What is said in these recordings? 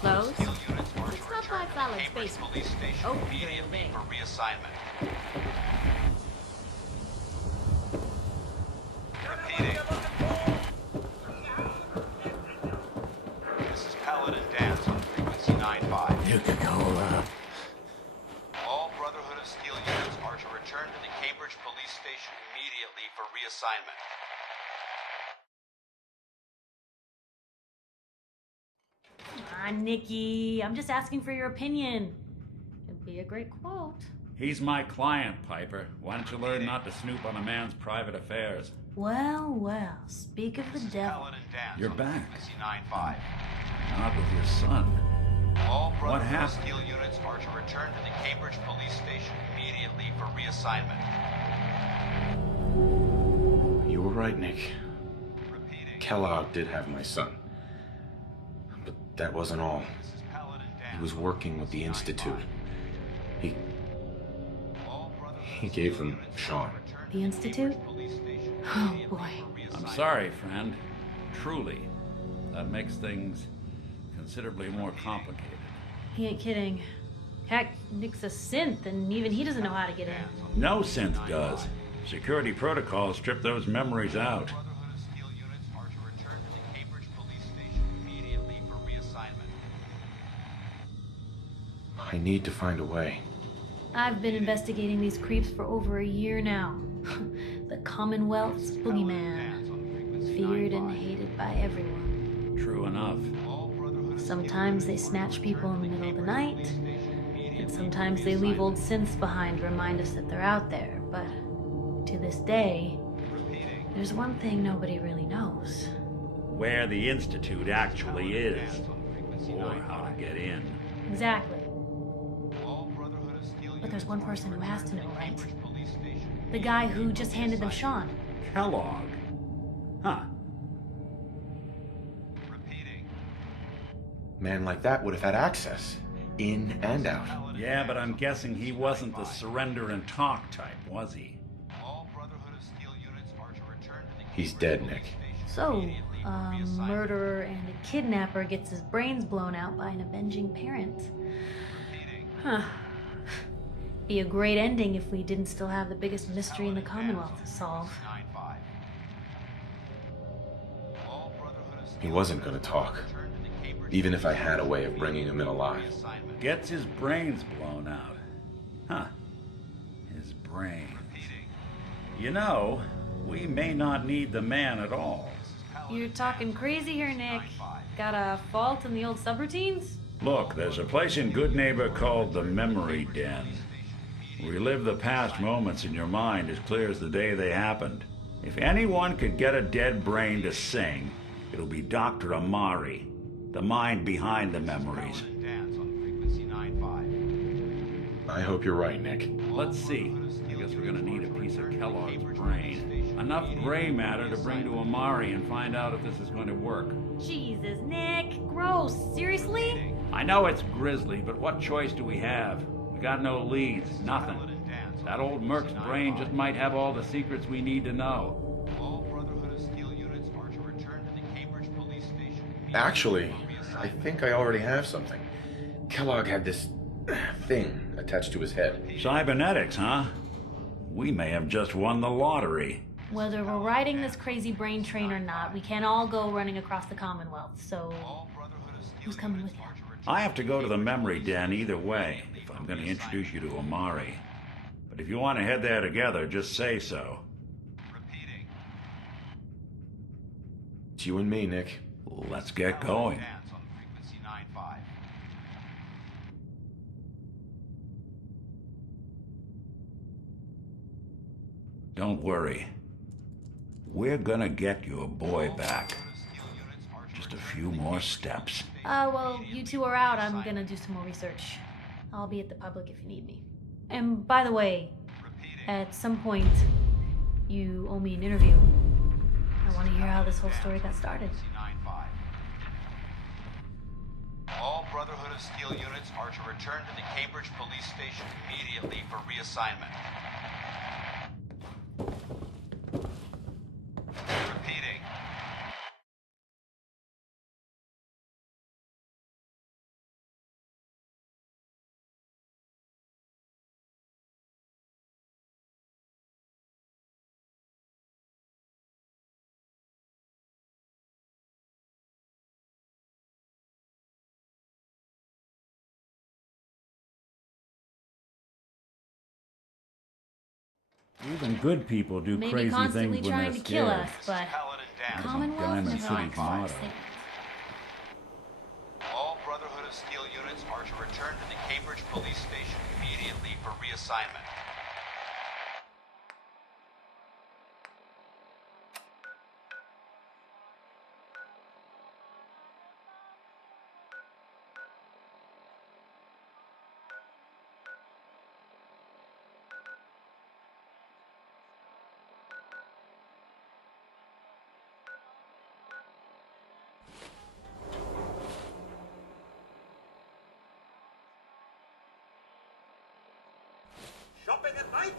Close. Steel units are to It's not return by to the Fallon's Cambridge basement. Police Station Oh, immediately really? for reassignment. Repeating. This is Paladin Dance on frequency 95. Nuka-Cola. All Brotherhood of Steel units are to return to the Cambridge Police Station immediately for reassignment. Come on, Nikki. I'm just asking for your opinion. It'd be a great quote. He's my client, Piper. Why don't you learn not to snoop on a man's private affairs? Well, well. Speak of the This is devil. Paladin Dance You're on back. frequency 95. Not with your son. All Brotherhood of happened? Steel units are to return to the Cambridge Police Station immediately for reassignment. You were right, Nick. Repeating. Kellogg did have my son. But that wasn't all. This is Paladin Dance He was on working with the frequency Institute. 95. All Brotherhood He of gave Steel them units Sean. are to return to The Institute? Cambridge Police Station Oh, immediately boy. for I'm reassignment. sorry, friend. Truly. That makes things considerably more complicated. He ain't kidding. Heck, Nick's a synth, and even he doesn't know how to get in. No synth does. Security protocols strip those memories out. Brotherhood of Steel units are to return to the Cambridge Police Station immediately for reassignment. I need to find a way. I've been investigating these creeps for over a year now. The Commonwealth's boogeyman. Feared and hated by everyone. True enough. Sometimes they snatch people in the middle of the night, and sometimes they leave old synths behind to remind us that they're out there. But to this day, there's one thing nobody really knows. Where the Institute actually is. Or how to get in. Exactly. But there's one person who has to know, right? The guy who just handed them Sean. Kellogg. Huh. Man like that would have had access. In and out. Yeah, but I'm guessing he wasn't the surrender and talk type, was he? He's dead, Nick. So, a murderer and a kidnapper gets his brains blown out by an avenging parent. Huh. Be a great ending if we didn't still have the biggest mystery in the Commonwealth to solve. He wasn't gonna talk. Even if I had a way of bringing him in alive. Gets his brains blown out. Huh. His brains. You know, we may not need the man at all. You're talking crazy here, Nick. Got a fault in the old subroutines? Look, there's a place in Good Neighbor called the Memory Den. Relive the past moments in your mind as clear as the day they happened. If anyone could get a dead brain to sing, it'll be Dr. Amari, the mind behind the memories. I hope you're right, Nick. Let's see. I guess we're gonna need a piece of Kellogg's brain. Enough gray matter to bring to Amari and find out if this is going to work. Jesus, Nick. Gross. Seriously? I know it's grisly, but what choice do we have? We got no leads, nothing. That old Merc's brain just might have all the secrets we need to know. Actually, I think I already have something. Kellogg had this thing attached to his head. Cybernetics, huh? We may have just won the lottery. Whether we're riding this crazy brain train or not, we can't all go running across the Commonwealth, so who's coming with you? I have to go to the memory den either way, if I'm going to introduce you to Amari. But if you want to head there together, just say so. It's you and me, Nick. Let's get going. Don't worry. We're gonna get your boy back. Just a few more steps. Well, you two are out. I'm gonna do some more research. I'll be at the public if you need me. And by the way, at some point, you owe me an interview. I want to hear how this whole story got started. All Brotherhood of Steel units are to return to the Cambridge Police Station immediately for reassignment. Even good people do Maybe crazy constantly things when trying they're to kill scared. us, but Paladin Dan. Commonwealth Diamond never City's acts like motto. things. All Brotherhood of Steel units are to return to the Cambridge Police Station immediately for reassignment. Shopping at night?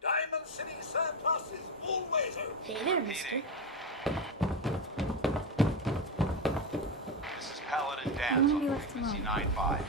Diamond City surplus is always open. Hey there, mister. This is Paladin How Dan many on left alone? frequency 95.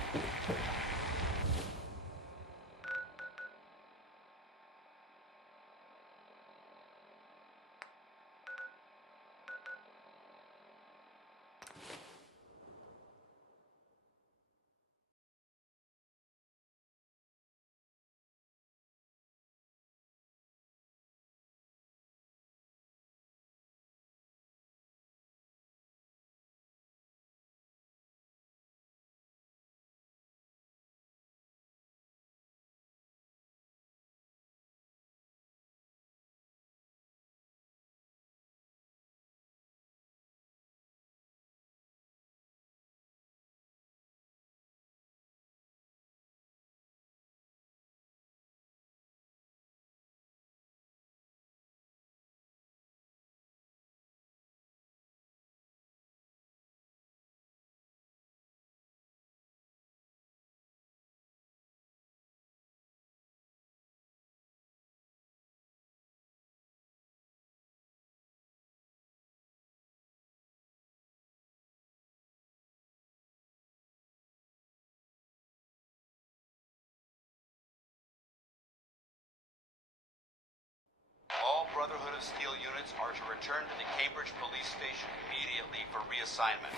All Brotherhood of Steel units are to return to the Cambridge Police Station immediately for reassignment.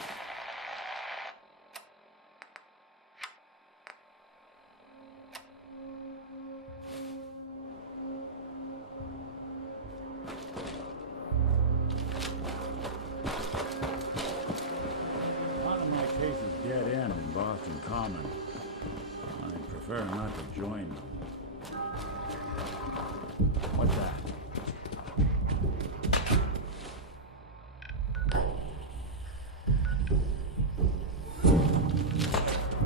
One of my cases dead end in Boston Common. I prefer not to join them. What's that?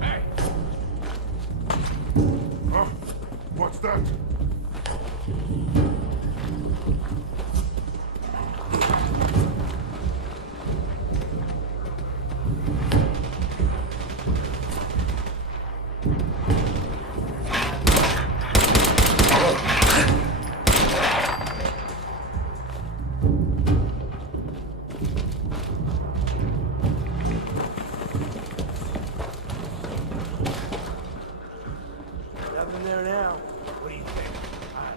Hey! Huh? What's that? there now. What do you think? I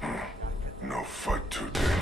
don't know. No fight today.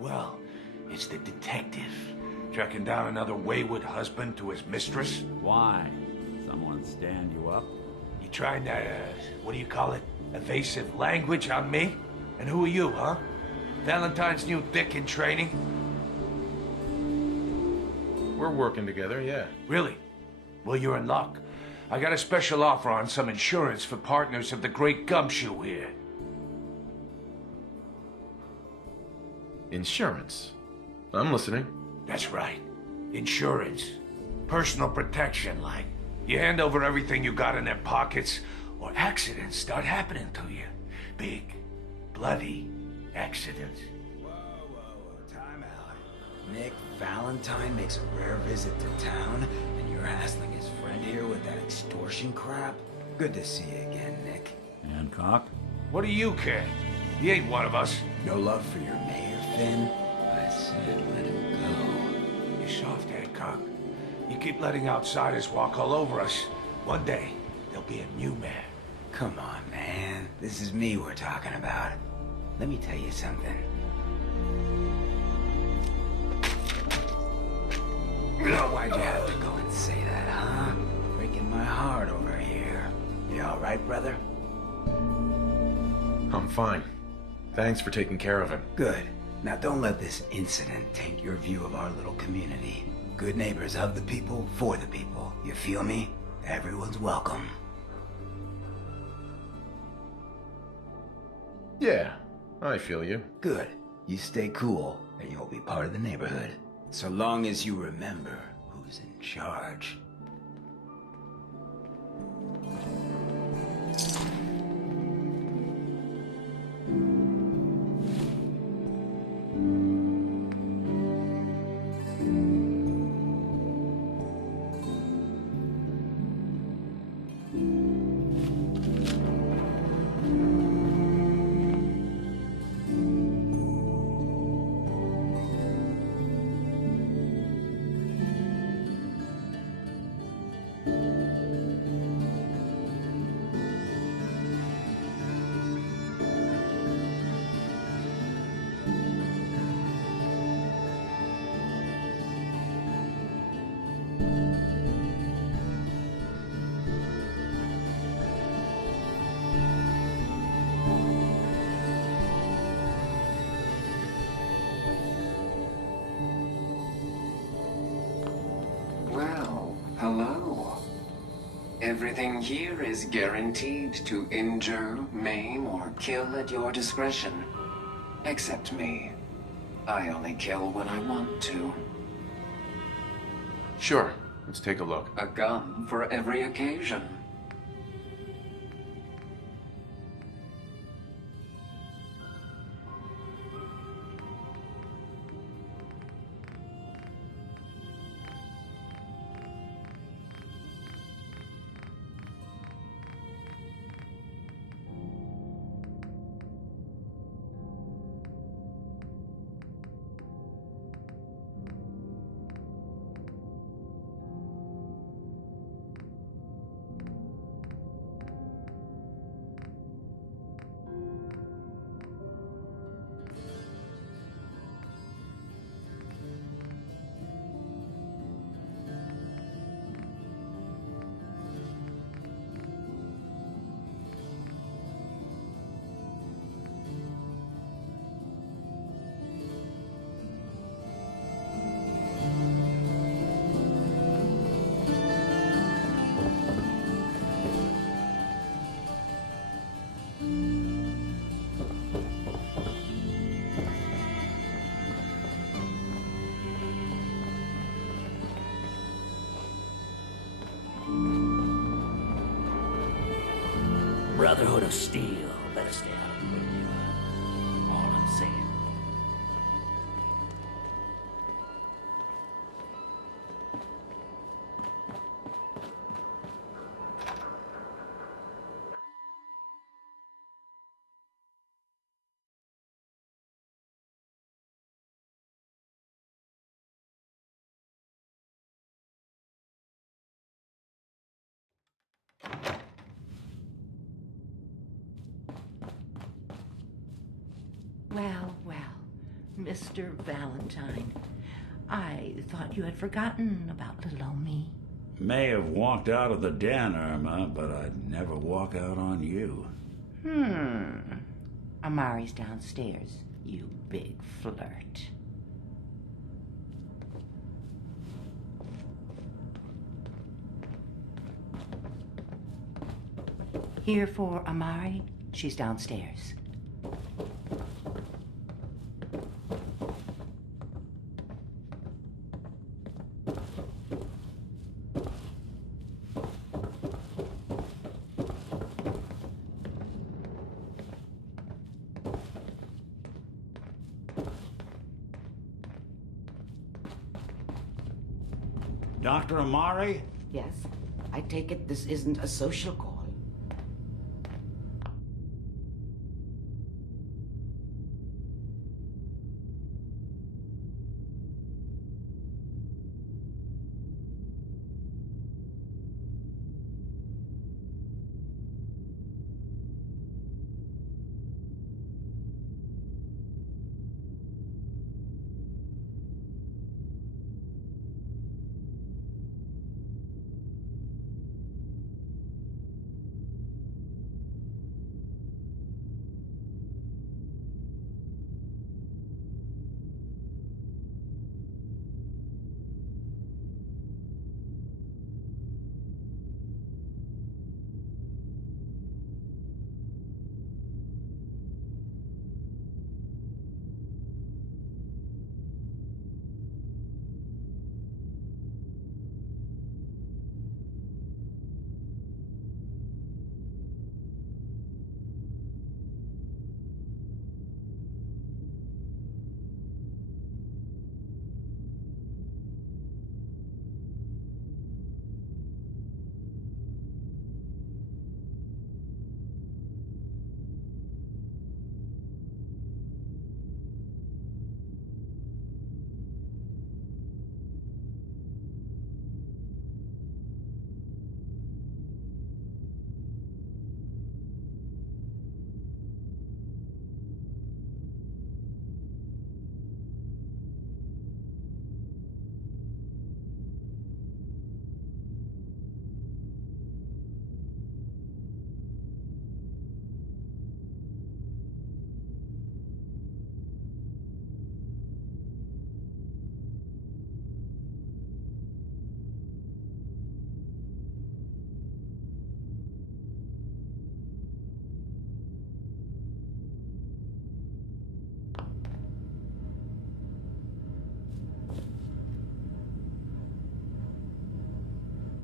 Well. It's the detective. Tracking down another wayward husband to his mistress. Why? Someone stand you up? You trying that, what do you call it? Evasive language on me? And who are you, huh? Valentine's new dick in training? We're working together, yeah. Really? Well, you're in luck. I got a special offer on some insurance for partners of the Great Gumshoe here. Insurance. I'm listening. That's right. Insurance. Personal protection, like. You hand over everything you got in their pockets, or accidents start happening to you. Big, bloody accidents. Whoa, time out. Nick Valentine makes a rare visit to town, and you're hassling his friend here with that extortion crap? Good to see you again, Nick. Hancock? What do you care? He ain't one of us. No love for your mayor, Finn? I said let him go. You're soft, Hancock. You keep letting outsiders walk all over us. One day, there'll be a new mayor. Come on, man. This is me we're talking about. Let me tell you something. Why'd you have to go and say that, huh? Breaking my heart over here. You all right, brother? I'm fine. Thanks for taking care of him. Good. Now don't let this incident taint your view of our little community. Good neighbors of the people, for the people. You feel me? Everyone's welcome. Yeah, I feel you. Good. You stay cool, and you'll be part of the neighborhood. So long as you remember who's in charge. Well, hello. Everything here is guaranteed to injure, maim, or kill at your discretion. Except me. I only kill when I want to. Sure, let's take a look. A gun for every occasion. Brotherhood of Steel. Better stay out of the way, neighbor. All I'm saying. Well, well, Mr. Valentine. I thought you had forgotten about little old me. May have walked out of the den, Irma, but I'd never walk out on you. Amari's downstairs, you big flirt. Here for Amari. She's downstairs. Dr. Amari? Yes, I take it this isn't a social call.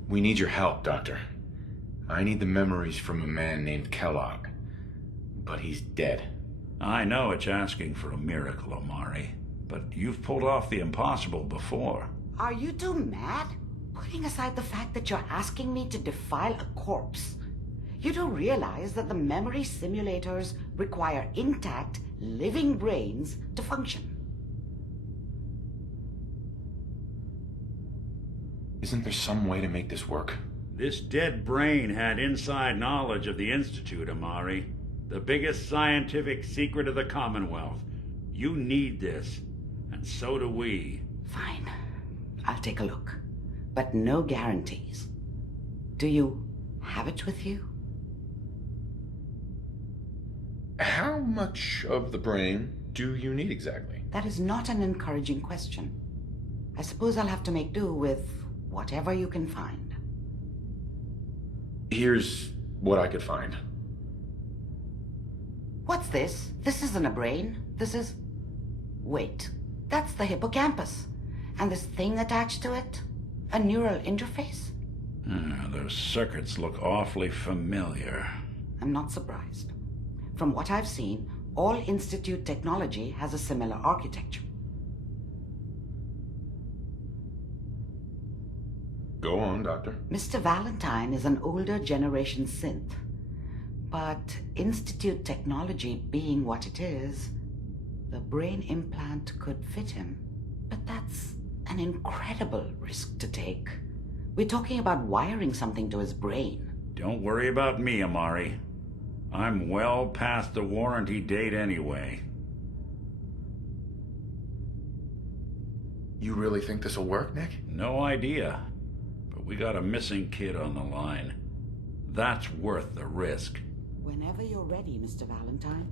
We need your help, Doctor. I need the memories from a man named Kellogg. But he's dead. I know it's asking for a miracle, Amari, but you've pulled off the impossible before. Are you two mad? Putting aside the fact that you're asking me to defile a corpse, you do realize that the memory simulators require intact, living brains to function. Isn't there some way to make this work? This dead brain had inside knowledge of the Institute, Amari. The biggest scientific secret of the Commonwealth. You need this, and so do we. Fine. I'll take a look. But no guarantees. Do you have it with you? How much of the brain do you need exactly? That is not an encouraging question. I suppose I'll have to make do with whatever you can find. Here's what I could find. What's this? This isn't a brain. This is... Wait. That's the hippocampus. And this thing attached to it? A neural interface? Those circuits look awfully familiar. I'm not surprised. From what I've seen, all Institute technology has a similar architecture. Go on, Doctor. Mr. Valentine is an older generation synth. But Institute technology being what it is, the brain implant could fit him. But that's an incredible risk to take. We're talking about wiring something to his brain. Don't worry about me, Amari. I'm well past the warranty date anyway. You really think this'll work, Nick? No idea. But we got a missing kid on the line. That's worth the risk. Whenever you're ready, Mr. Valentine,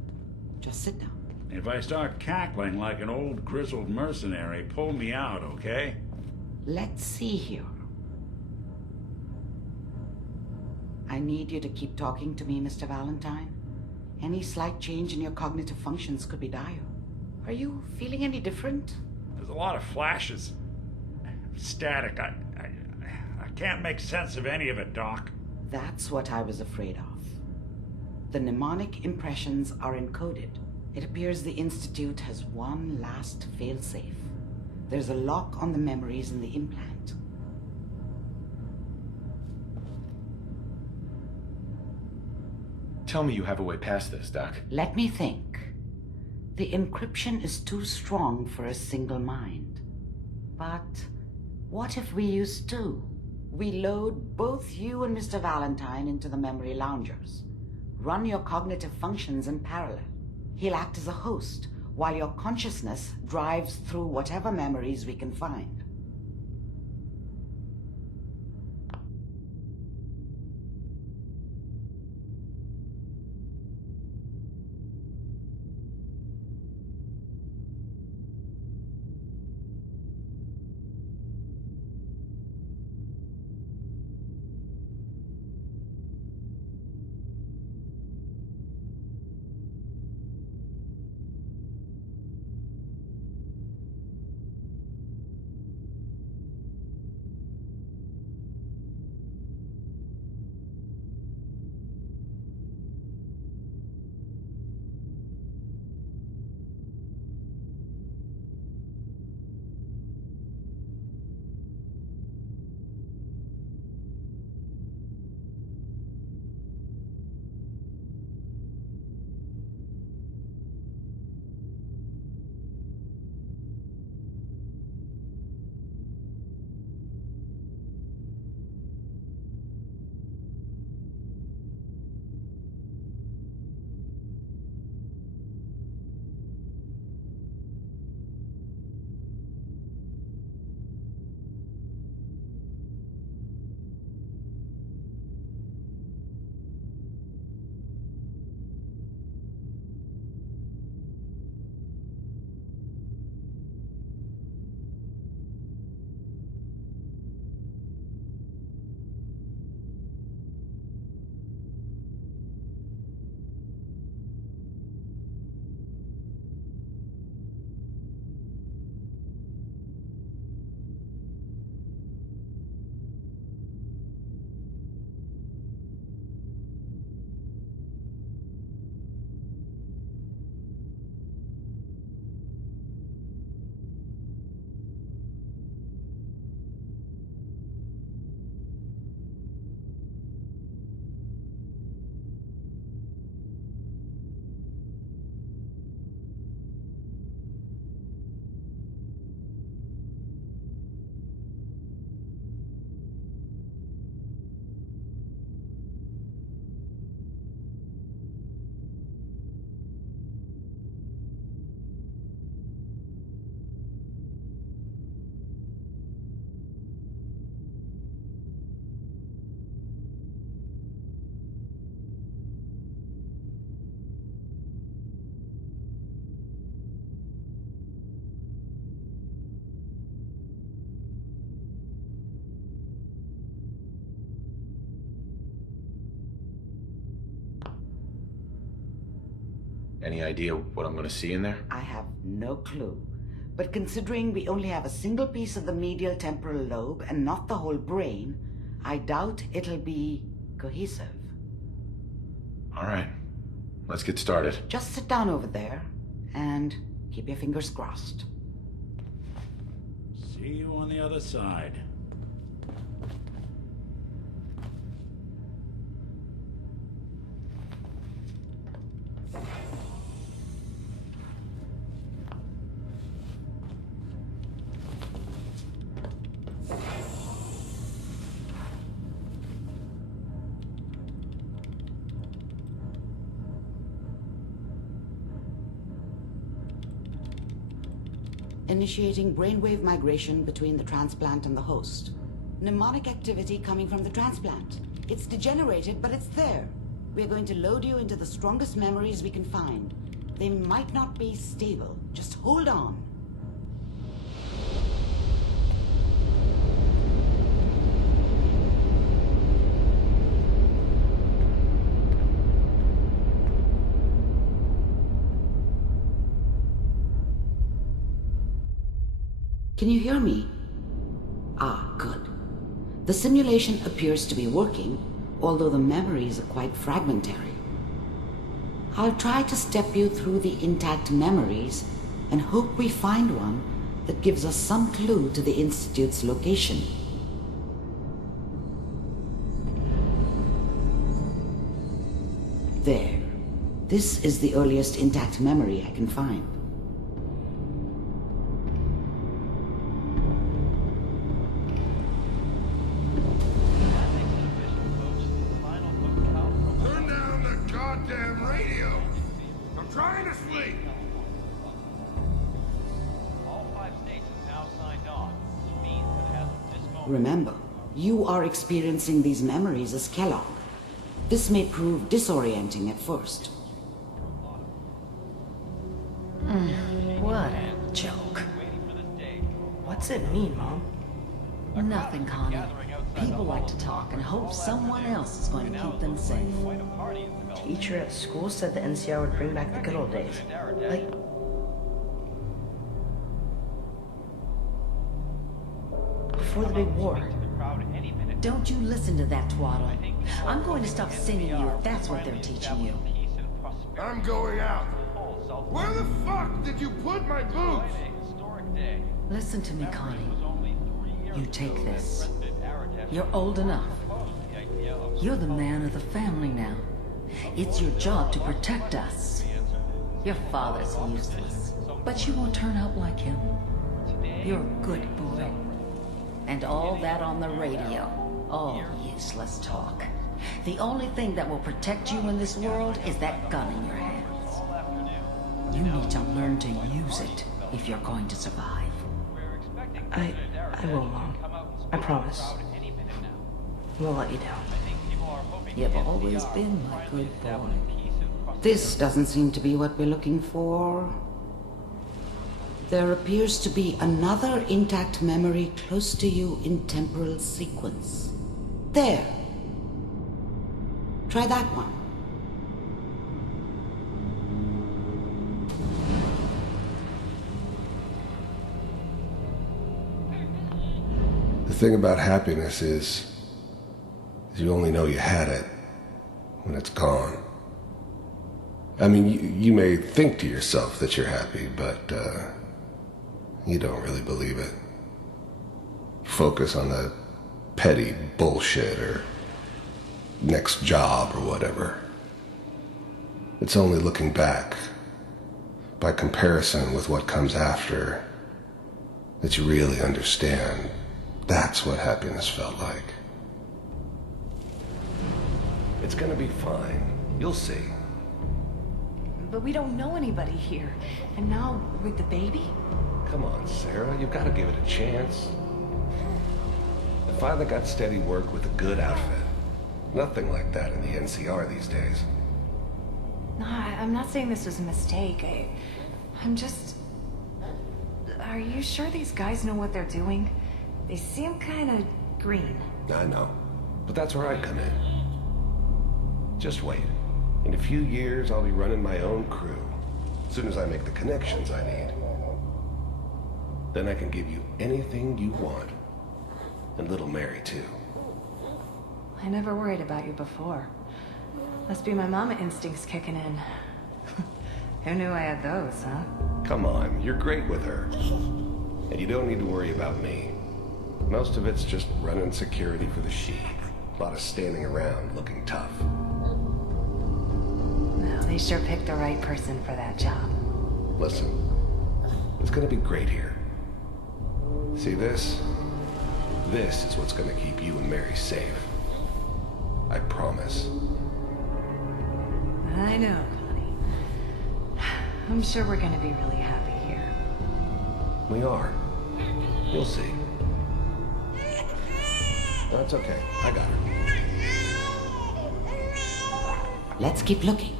just sit down. If I start cackling like an old grizzled mercenary, pull me out, okay? Let's see here. I need you to keep talking to me, Mr. Valentine. Any slight change in your cognitive functions could be dire. Are you feeling any different? There's a lot of flashes. Static. I can't make sense of any of it, Doc. That's what I was afraid of. The mnemonic impressions are encoded. It appears the Institute has one last failsafe. There's a lock on the memories in the implant. Tell me you have a way past this, Doc. Let me think. The encryption is too strong for a single mind. But what if we use two? We load both you and Mr. Valentine into the memory loungers. Run your cognitive functions in parallel. He'll act as a host, while your consciousness drives through whatever memories we can find. Any idea what I'm gonna see in there? I have no clue. But considering we only have a single piece of the medial temporal lobe and not the whole brain, I doubt it'll be cohesive. All right, let's get started. Just sit down over there and keep your fingers crossed. See you on the other side. initiating brainwave migration between the transplant and the host. Mnemonic activity coming from the transplant. It's degenerated, but it's there. We're going to load you into the strongest memories we can find. They might not be stable. Just hold on. Can you hear me? Ah, good. The simulation appears to be working, although the memories are quite fragmentary. I'll try to step you through the intact memories and hope we find one that gives us some clue to the Institute's location. There. This is the earliest intact memory I can find. Turn down the goddamn radio! I'm trying to sleep! All 5 stations now signed on, which means that as of this moment... Remember, you are experiencing these memories as Kellogg. This may prove disorienting at first. What a joke. What's it mean, Mom? Nothing, Connie. People like to talk and hope someone else is going to keep them safe. Teacher at school said the NCR would bring back the good old days. Like... before the big war. Don't you listen to that twaddle. I'm going to stop singing you if that's what they're teaching you. I'm going out. Where the fuck did you put my boots? Listen to me, Connie. You take this. You're old enough. You're the man of the family now. It's your job to protect us. Your father's useless, but you won't turn out like him. You're a good boy. And all that on the radio. All useless talk. The only thing that will protect you in this world is that gun in your hands. You need to learn to use it if you're going to survive. I will, Mom. I promise. I won't let you down. You've always been my good boy. This doesn't seem to be what we're looking for. There appears to be another intact memory close to you in temporal sequence. There. Try that one. The thing about happiness is you only know you had it when it's gone. I mean, you may think to yourself that you're happy, but you don't really believe it. Focus on the petty bullshit or next job or whatever. It's only looking back, by comparison with what comes after, that you really understand. That's what happiness felt like. It's gonna be fine. You'll see. But we don't know anybody here. And now, with the baby? Come on, Sarah. You've got to give it a chance. I finally got steady work with a good outfit. Nothing like that in the NCR these days. No, I'm not saying this was a mistake. I'm just... Are you sure these guys know what they're doing? They seem kind of green. I know. But that's where I come in. Just wait. In a few years, I'll be running my own crew. As soon as I make the connections I need. Then I can give you anything you want. And little Mary, too. I never worried about you before. Must be my mama instincts kicking in. Who knew I had those, huh? Come on, you're great with her. And you don't need to worry about me. Most of it's just running security for the sheep. A lot of standing around looking tough. Well, they sure picked the right person for that job. Listen, it's gonna be great here. See this? This is what's gonna keep you and Mary safe. I promise. I know, Connie. I'm sure we're gonna be really happy here. We are. You'll see. That's okay. I got her. Let's keep looking.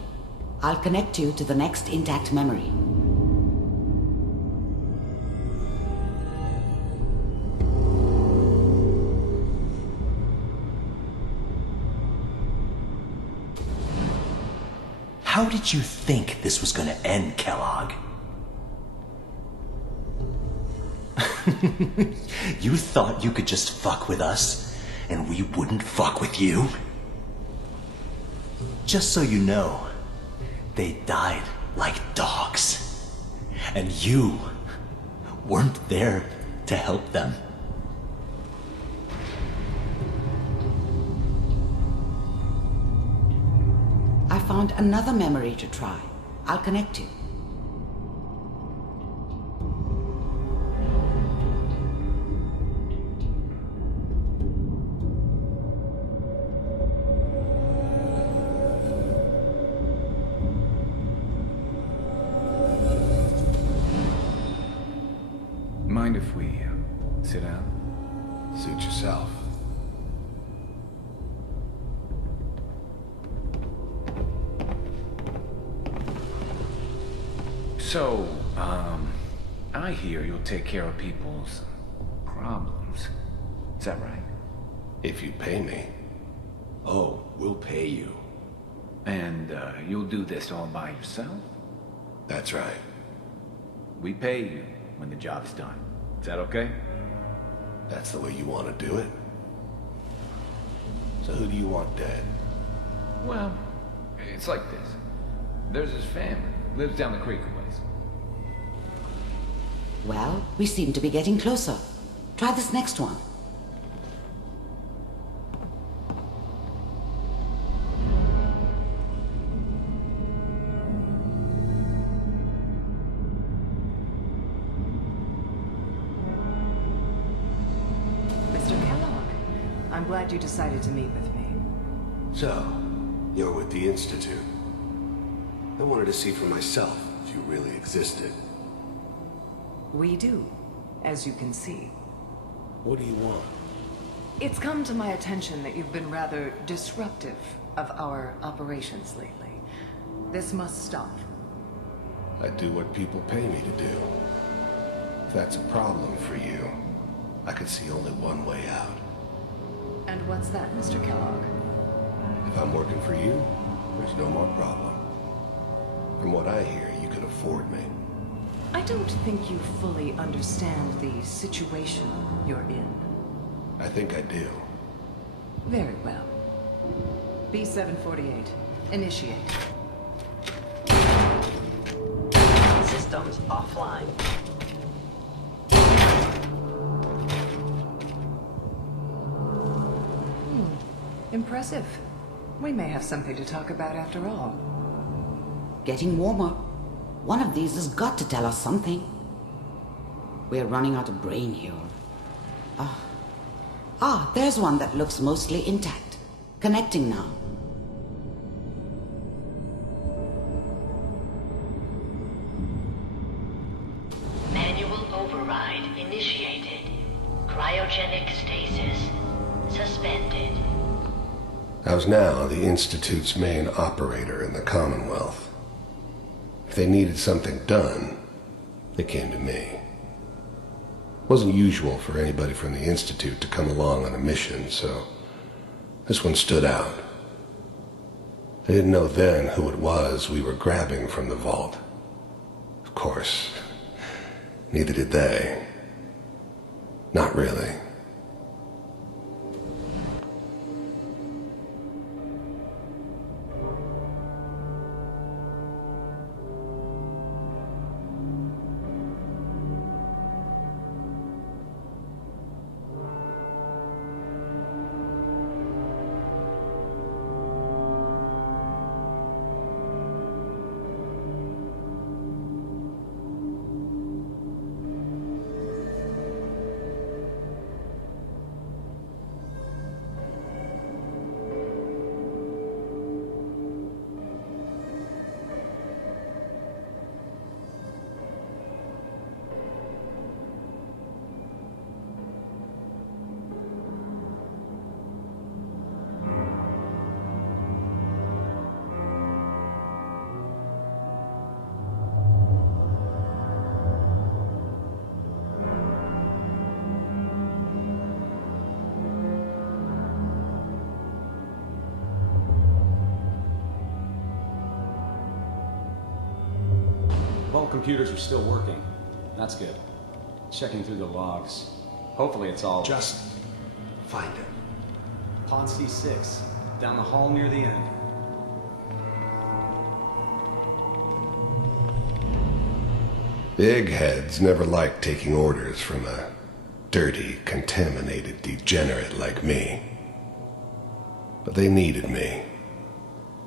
I'll connect you to the next intact memory. How did you think this was gonna end, Kellogg? You thought you could just fuck with us, and we wouldn't fuck with you? Just so you know, they died like dogs. And you weren't there to help them. I found another memory to try. I'll connect you. Mind if we sit down? Suit yourself. So, I hear you'll take care of people's problems. Is that right? If you pay me. Oh, we'll pay you. And you'll do this all by yourself? That's right. We pay you when the job's done. Is that okay? That's the way you want to do it? So who do you want dead? Well, it's like this. There's his family. Lives down the creek a ways. Well, we seem to be getting closer. Try this next one. Mr. Kellogg, I'm glad you decided to meet with me. So, you're with the Institute. I wanted to see for myself if you really existed. We do, as you can see. What do you want? It's come to my attention that you've been rather disruptive of our operations lately. This must stop. I do what people pay me to do. If that's a problem for you, I could see only one way out. And what's that, Mr. Kellogg? If I'm working for you, there's no more problem. From what I hear, you can afford me. I don't think you fully understand the situation you're in. I think I do. Very well. B-748, initiate. Systems offline. Impressive. We may have something to talk about after all. Getting warmer. One of these has got to tell us something. We're running out of brain here. There's one that looks mostly intact. Connecting now. Manual override initiated. Cryogenic stasis suspended. I was now the Institute's main operator in the Commonwealth. If they needed something done, they came to me. It wasn't usual for anybody from the Institute to come along on a mission, so this one stood out. They didn't know then who it was we were grabbing from the vault. Of course, neither did they. Not really. computers are still working. That's good. Checking through the logs. Hopefully it's all... Just find it. Pod C6, down the hall near the end. Big heads never liked taking orders from a dirty, contaminated degenerate like me. But they needed me,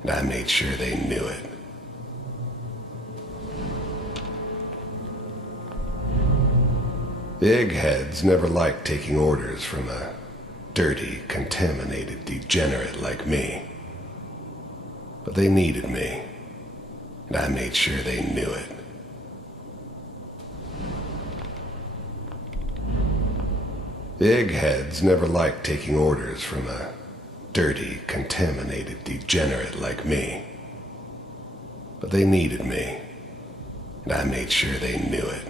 and I made sure they knew it. Big heads never liked taking orders from a dirty, contaminated degenerate like me. But they needed me, and I made sure they knew it. Big heads never liked taking orders from a dirty, contaminated degenerate like me. But they needed me, and I made sure they knew it.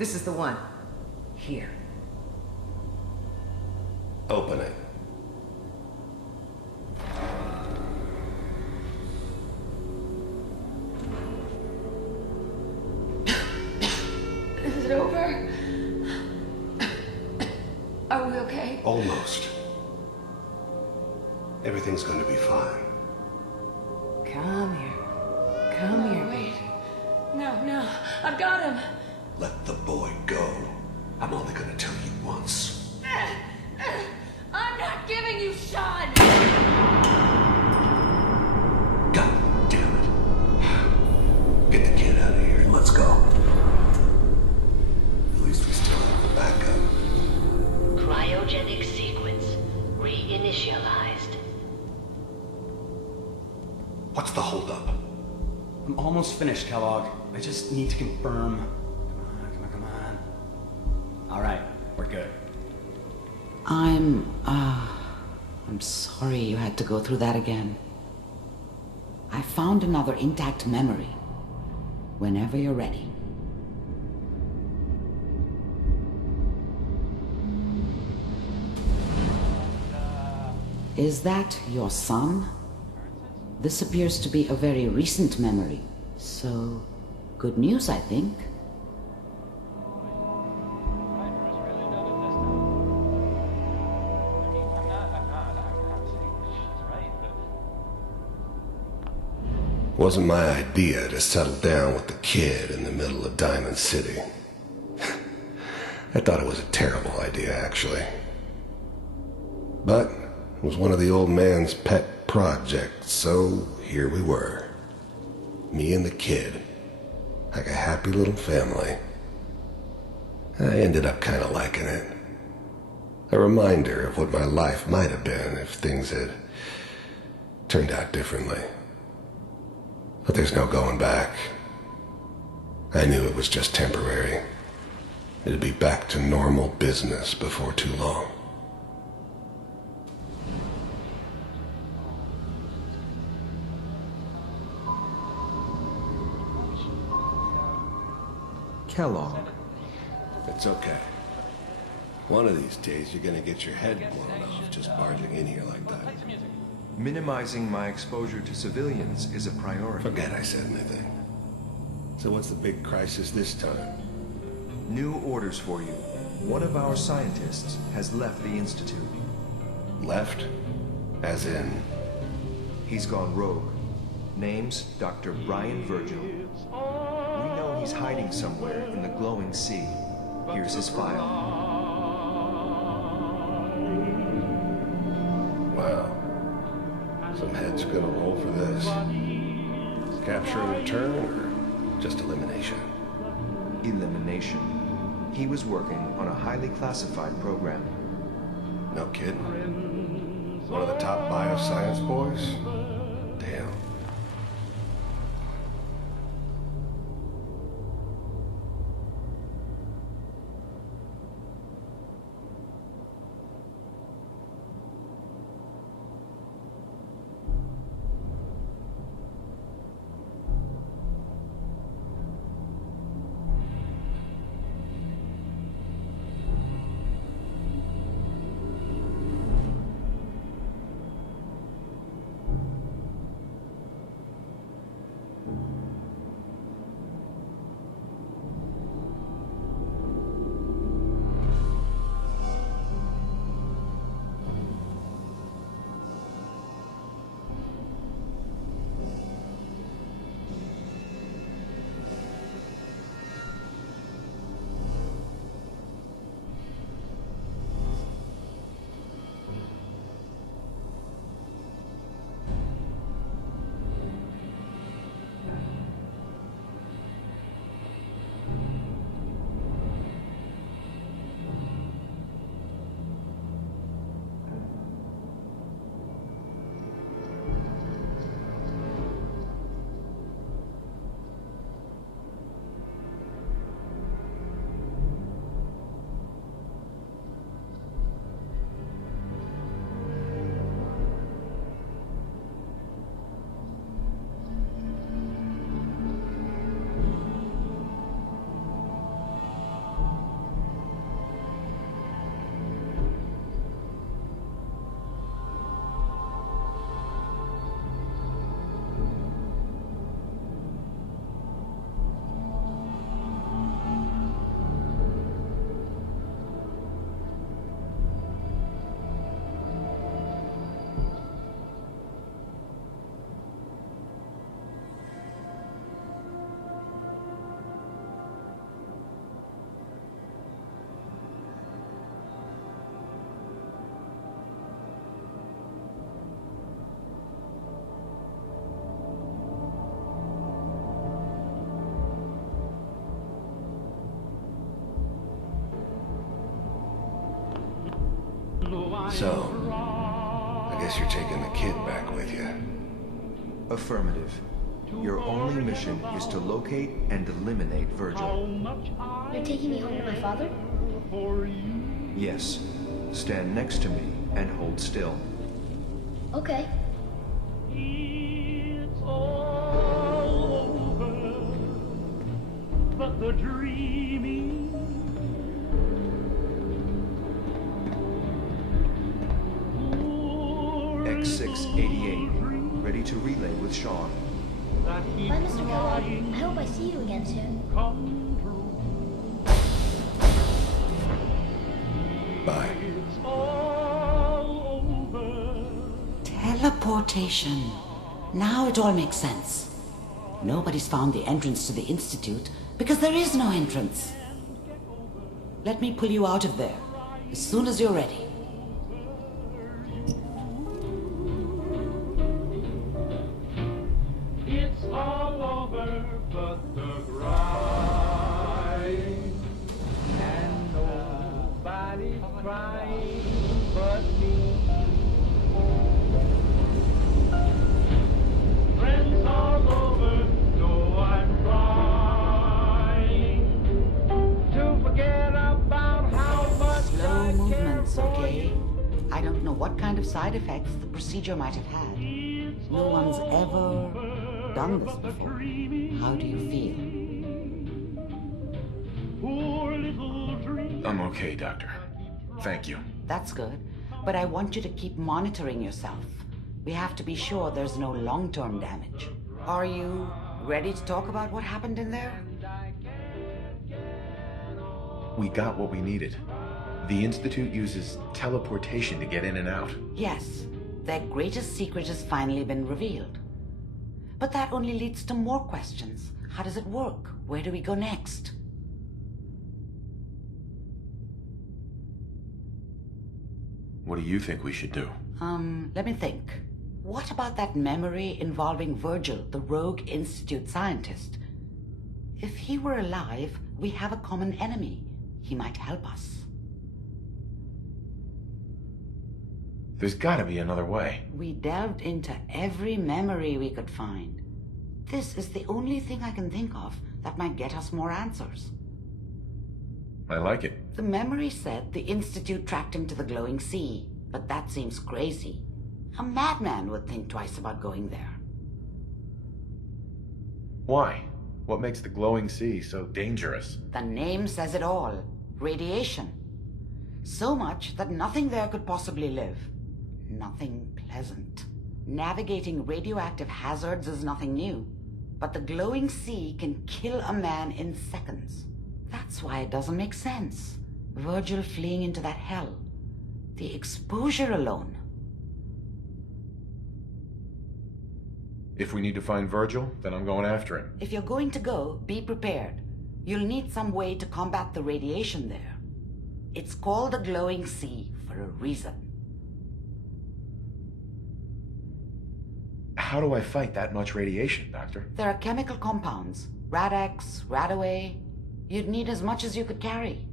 This is the one. Here. Open it. Is it over? Are we okay? Almost. Everything's going to be fine. Come here. Come here, baby. No, I've got him. Let the boy go. I'm only going to tell you once. I'm not giving you Sean! God damn it. What's the holdup? I'm almost finished, Kellogg. I just need to confirm. Come on. All right, we're good. I'm sorry you had to go through that again. I found another intact memory. Whenever you're ready. Is that your son? This appears to be a very recent memory, so good news, I think. Wasn't my idea to settle down with the kid in the middle of Diamond City. I thought it was a terrible idea, actually. But it was one of the old man's pet projects, so here we were. Me and the kid, like a happy little family. I ended up kind of liking it. A reminder of what my life might have been if things had turned out differently. But there's no going back. I knew it was just temporary. It'd be back to normal business before too long. Kellogg. It's okay. One of these days you're gonna get your head blown off just barging in here like that. Minimizing my exposure to civilians is a priority. Forget I said anything. So what's the big crisis this time? New orders for you. One of our scientists has left the Institute. Left? As in? He's gone rogue. Name's Dr. Brian Virgil. We know he's hiding somewhere in the glowing sea. Here's his file. Wow. Some heads gonna roll for this. Capture and return, or just elimination? Elimination. He was working on a highly classified program. No kidding. One of the top bioscience boys? Damn. So, I guess you're taking the kid back with you. Affirmative. Your only mission is to locate and eliminate Virgil. You're taking me home to my father? Yes. Stand next to me and hold still. Okay. It's all over, but the dreaming. X688, ready to relay with Sean. Bye, Mr. Kellogg. I hope I see you again soon. Bye. Teleportation. Now it all makes sense. Nobody's found the entrance to the Institute because there is no entrance. Let me pull you out of there as soon as you're ready. It's all over, but the grind. And nobody's crying but me. Friends all over, know I'm trying to forget about how much Slow movements, okay? I don't know what kind of side effects the procedure might have had. No one's ever done this before. How do you feel? I'm okay, Doctor. Thank you. That's good, but I want you to keep monitoring yourself. We have to be sure there's no long-term damage. Are you ready to talk about what happened in there? We got what we needed. The Institute uses teleportation to get in and out. Yes, their greatest secret has finally been revealed. But that only leads to more questions. How does it work? Where do we go next? What do you think we should do? Let me think. What about that memory involving Virgil, the rogue Institute scientist? If he were alive, we have a common enemy. He might help us. There's gotta be another way. We delved into every memory we could find. This is the only thing I can think of that might get us more answers. I like it. The memory said the Institute tracked him to the glowing sea, but that seems crazy. A madman would think twice about going there. Why? What makes the glowing sea so dangerous? The name says it all. Radiation. So much that nothing there could possibly live. Nothing pleasant. Navigating radioactive hazards is nothing new, but the glowing sea can kill a man in seconds. That's why it doesn't make sense. Virgil fleeing into that hell. The exposure alone. If we need to find Virgil, then I'm going after him. If you're going to go, be prepared. You'll need some way to combat the radiation there. It's called the glowing sea for a reason. How do I fight that much radiation, Doctor? There are chemical compounds. Rad-X, Radaway. You'd need as much as you could carry.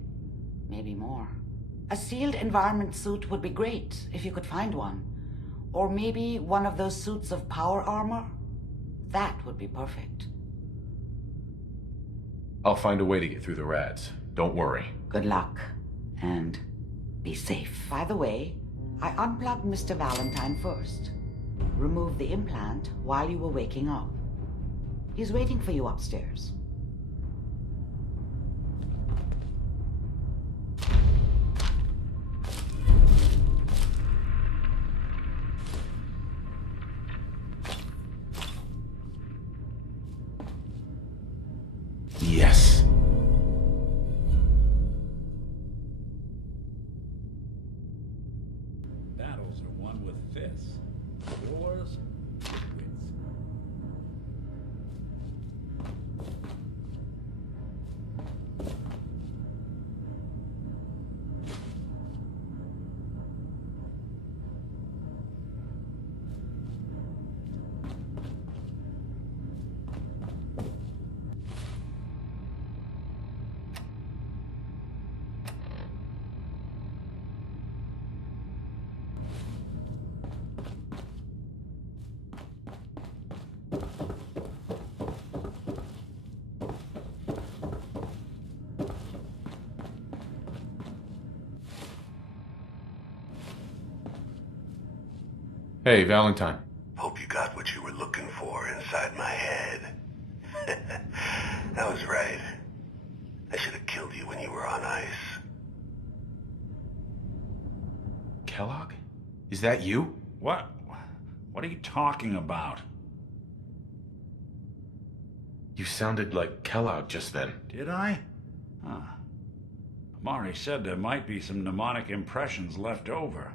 Maybe more. A sealed environment suit would be great if you could find one. Or maybe one of those suits of power armor. That would be perfect. I'll find a way to get through the rads. Don't worry. Good luck. And be safe. By the way, I unplugged Mr. Valentine first. Removed the implant while you were waking up. He's waiting for you upstairs. Yes. Battles are won with fists. Wars with wits. Hey, Valentine. Hope you got what you were looking for inside my head. I was right. I should have killed you when you were on ice. Kellogg? Is that you? What? What are you talking about? You sounded like Kellogg just then. Did I? Huh. Amari said there might be some mnemonic impressions left over.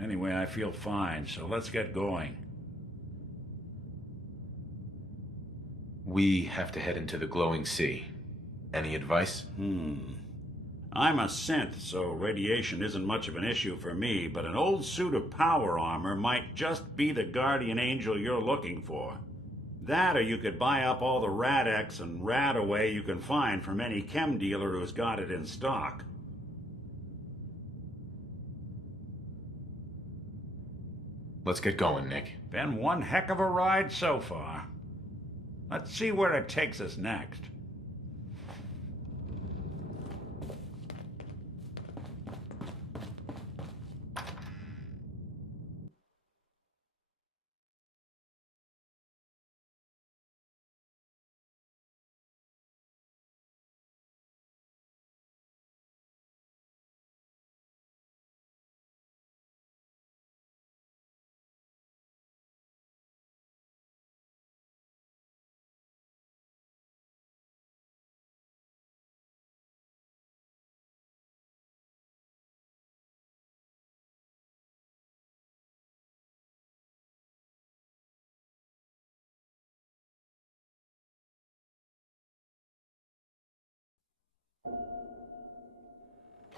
Anyway, I feel fine, so let's get going. We have to head into the glowing sea. Any advice? I'm a synth, so radiation isn't much of an issue for me, but an old suit of power armor might just be the guardian angel you're looking for. That, or you could buy up all the Rad-X and Rad-Away you can find from any chem dealer who's got it in stock. Let's get going, Nick. Been one heck of a ride so far. Let's see where it takes us next.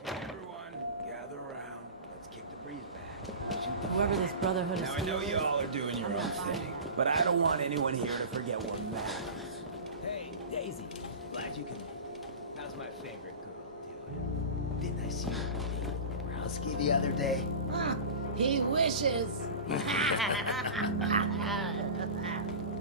Everyone, gather around. Let's kick the breeze back. Whoever this Brotherhood of Now, I Steel know is, you all are doing your I'm own not fine. thing, but I don't want anyone here to forget what matters. Hey, Daisy, glad you can. How's my favorite girl doing? Didn't I see her Rowski the other day? He wishes.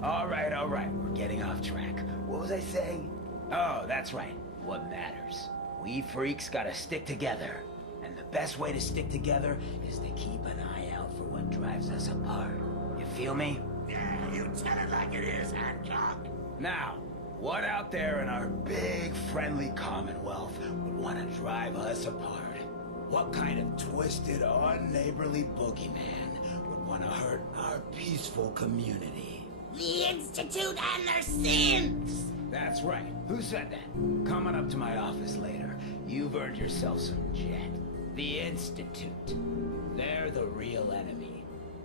All right, we're getting off track. What was I saying? Oh, that's right. What matters? We freaks gotta stick together. And the best way to stick together is to keep an eye out for what drives us apart. You feel me? Yeah, you tell it like it is, Hancock. Now, what out there in our big, friendly Commonwealth would want to drive us apart? What kind of twisted, unneighborly boogeyman would want to hurt our peaceful community? The Institute and their sins. That's right. Who said that? Coming up to my office later. You've earned yourself some jet. The Institute. They're the real enemy.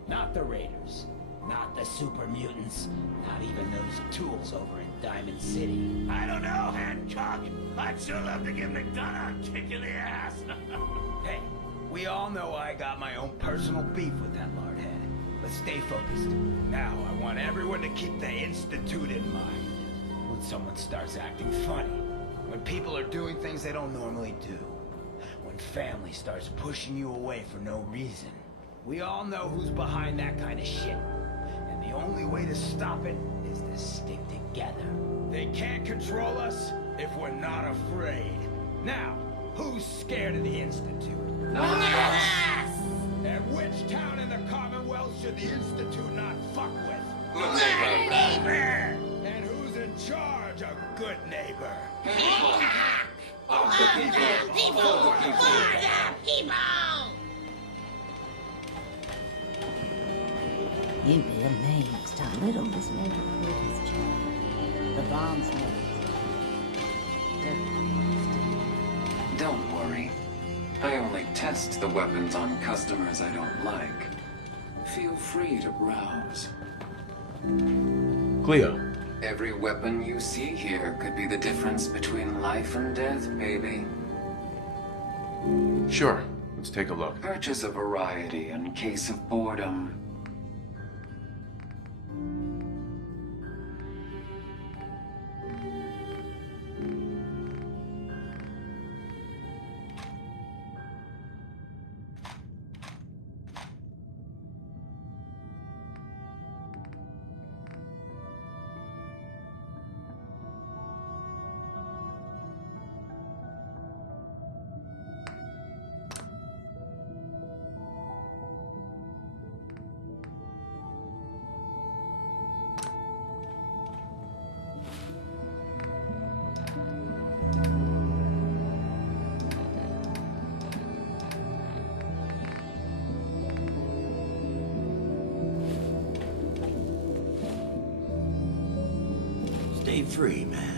Not the Raiders. Not the super mutants. Not even those tools over in Diamond City. I don't know, Hancock. I'd sure love to give McDonough a kick in the ass. Hey, we all know I got my own personal beef with that lard head. But stay focused. Now, I want everyone to keep the Institute in mind. When someone starts acting funny. When people are doing things they don't normally do. When family starts pushing you away for no reason. We all know who's behind that kind of shit. And the only way to stop it is to stick together. They can't control us if we're not afraid. Now, who's scared of the Institute? Not us! And which town in the Commonwealth should the Institute not fuck with? Good neighbor! And who's in charge of good neighbor? People! People! For the people! You'd be amazed how little this neighborhood has changed. The bombs made Don't worry. I only test the weapons on customers I don't like. Feel free to browse. Cleo. Every weapon you see here could be the difference between life and death, baby. Sure. Let's take a look. Purchase a variety in case of boredom. stay free, man.